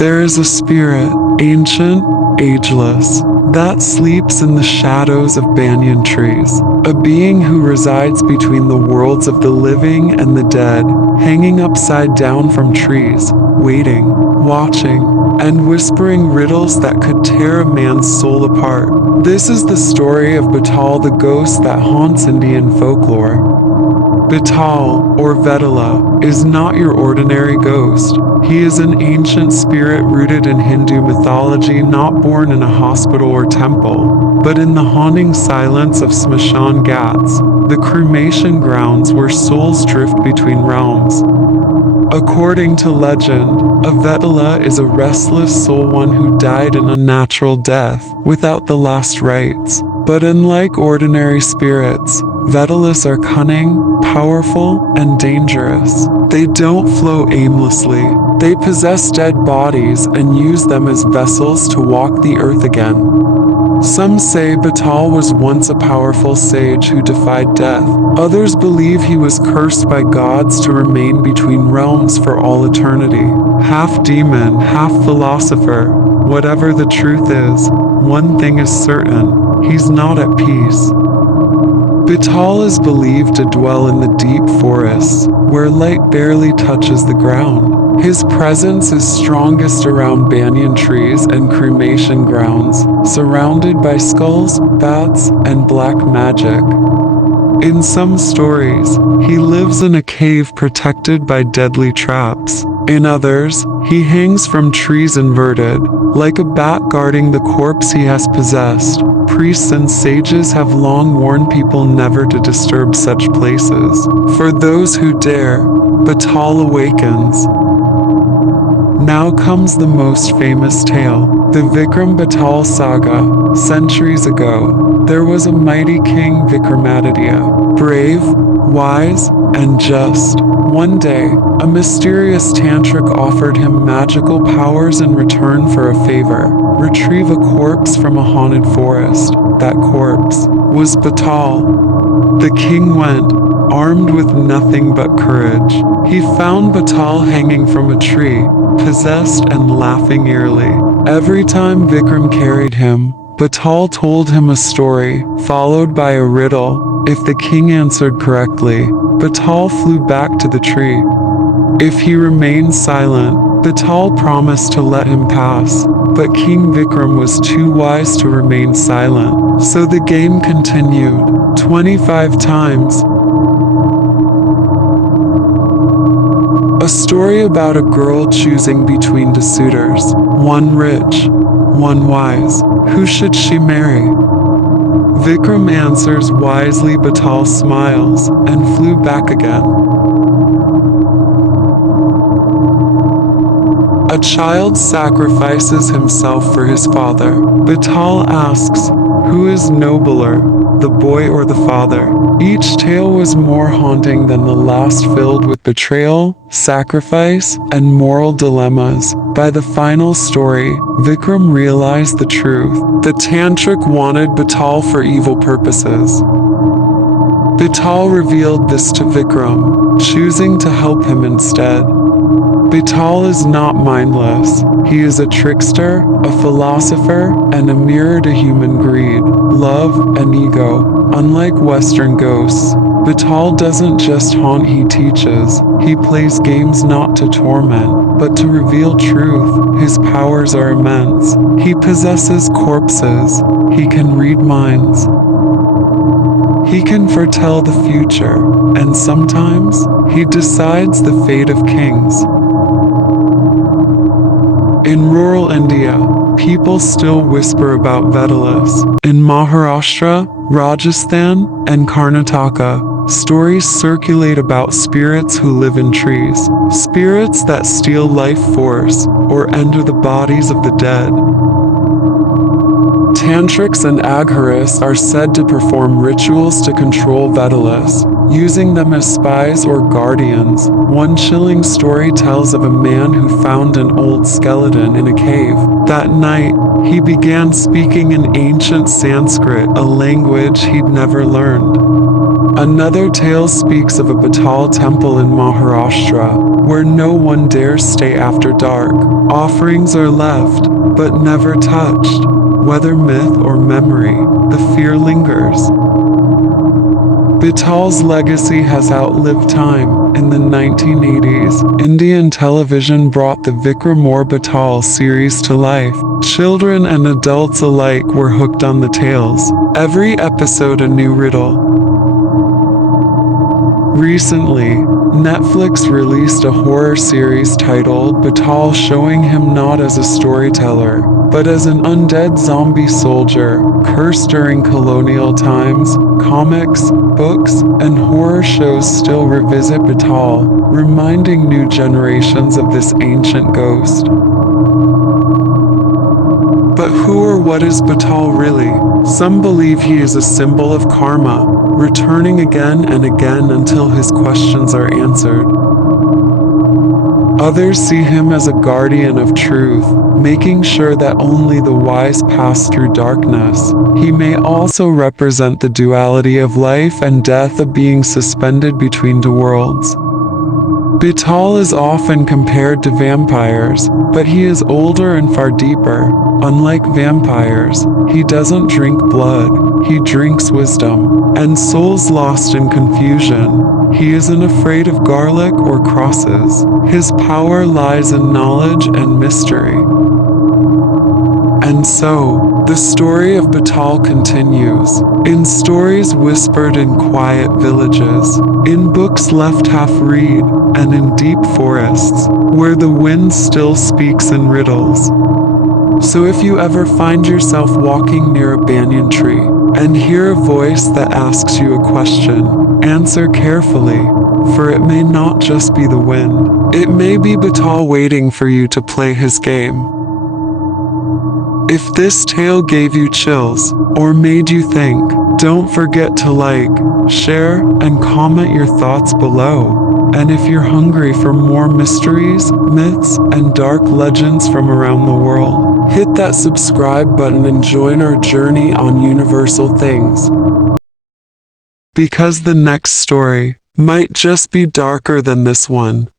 There is a spirit, ancient, ageless, that sleeps in the shadows of banyan trees, a being who resides between the worlds of the living and the dead, hanging upside down from trees, waiting, watching, and whispering riddles that could tear a man's soul apart. This is the story of Betaal, the ghost that haunts Indian folklore. Betaal, or Betaal, is not your ordinary ghost. He is an ancient spirit rooted in Hindu mythology, not born in a hospital or temple, but in the haunting silence of Smashan Ghats, the cremation grounds where souls drift between realms. According to legend, a Betaal is a restless soul, one who died an unnatural death, without the last rites. But unlike ordinary spirits, Betaals are cunning, powerful, and dangerous. They don't flow aimlessly. They possess dead bodies and use them as vessels to walk the earth again. Some say Betaal was once a powerful sage who defied death. Others believe he was cursed by gods to remain between realms for all eternity. Half demon, half philosopher. Whatever the truth is, one thing is certain: he's not at peace. Betaal is believed to dwell in the deep forests, where light barely touches the ground. His presence is strongest around banyan trees and cremation grounds, surrounded by skulls, bats, and black magic. In some stories, he lives in a cave protected by deadly traps. In others, he hangs from trees inverted, like a bat guarding the corpse he has possessed. Priests and sages have long warned people never to disturb such places. For those who dare, Betaal awakens. Now comes the most famous tale, the Vikram Betaal saga. Centuries ago, there was a mighty King Vikramaditya, brave, wise, and just. One day, a mysterious tantrik offered him magical powers in return for a favor: retrieve a corpse from a haunted forest. That corpse was Betaal. The king went, armed with nothing but courage. He found Betaal hanging from a tree, possessed and laughing eerily. Every time Vikram carried him, Betaal told him a story, followed by a riddle. If the king answered correctly, Betaal flew back to the tree. If he remained silent, Betaal promised to let him pass, but King Vikram was too wise to remain silent, so the game continued, 25 times. A story about a girl choosing between two suitors, one rich, one wise. Who should she marry? Vikram answers wisely. Betaal smiles and flew back again. A child sacrifices himself for his father. Betaal asks, who is nobler, the boy or the father? Each tale was more haunting than the last, filled with betrayal, sacrifice, and moral dilemmas. By the final story, Vikram realized the truth. The tantrik wanted Betaal for evil purposes. Betaal revealed this to Vikram, choosing to help him instead. Betaal is not mindless. He is a trickster, a philosopher, and a mirror to human greed, love, and ego. Unlike Western ghosts, Betaal doesn't just haunt, he teaches. He plays games not to torment, but to reveal truth. His powers are immense. He possesses corpses. He can read minds. He can foretell the future, and sometimes, he decides the fate of kings. In rural India, people still whisper about Betaals. In Maharashtra, Rajasthan, and Karnataka, stories circulate about spirits who live in trees, spirits that steal life force or enter the bodies of the dead. Tantriks and aghoris are said to perform rituals to control Betaals, using them as spies or guardians. One chilling story tells of a man who found an old skeleton in a cave. That night, he began speaking in ancient Sanskrit, a language he'd never learned. Another tale speaks of a Betaal temple in Maharashtra, where no one dares stay after dark. Offerings are left, but never touched. Whether myth or memory, the fear lingers. Betaal's legacy has outlived time. In the 1980s, Indian television brought the Vikram or Betaal series to life. Children and adults alike were hooked on the tales. Every episode a new riddle. Recently, Netflix released a horror series titled Betaal, showing him not as a storyteller, but as an undead zombie soldier, cursed during colonial times. Comics, books, and horror shows still revisit Betaal, reminding new generations of this ancient ghost. But who or what is Betaal really? Some believe he is a symbol of karma, returning again and again until his questions are answered. Others see him as a guardian of truth, making sure that only the wise pass through darkness. He may also represent the duality of life and death, of being suspended between two worlds. Betaal is often compared to vampires, but he is older and far deeper. Unlike vampires, he doesn't drink blood, he drinks wisdom, and souls lost in confusion. He isn't afraid of garlic or crosses. His power lies in knowledge and mystery. And so, the story of Betaal continues, in stories whispered in quiet villages, in books left half-read, and in deep forests, where the wind still speaks in riddles. So if you ever find yourself walking near a banyan tree, and hear a voice that asks you a question, answer carefully, for it may not just be the wind. It may be Betaal waiting for you to play his game. If this tale gave you chills, or made you think, don't forget to like, share, and comment your thoughts below. And if you're hungry for more mysteries, myths, and dark legends from around the world, hit that subscribe button and join our journey on universal things. Because the next story might just be darker than this one.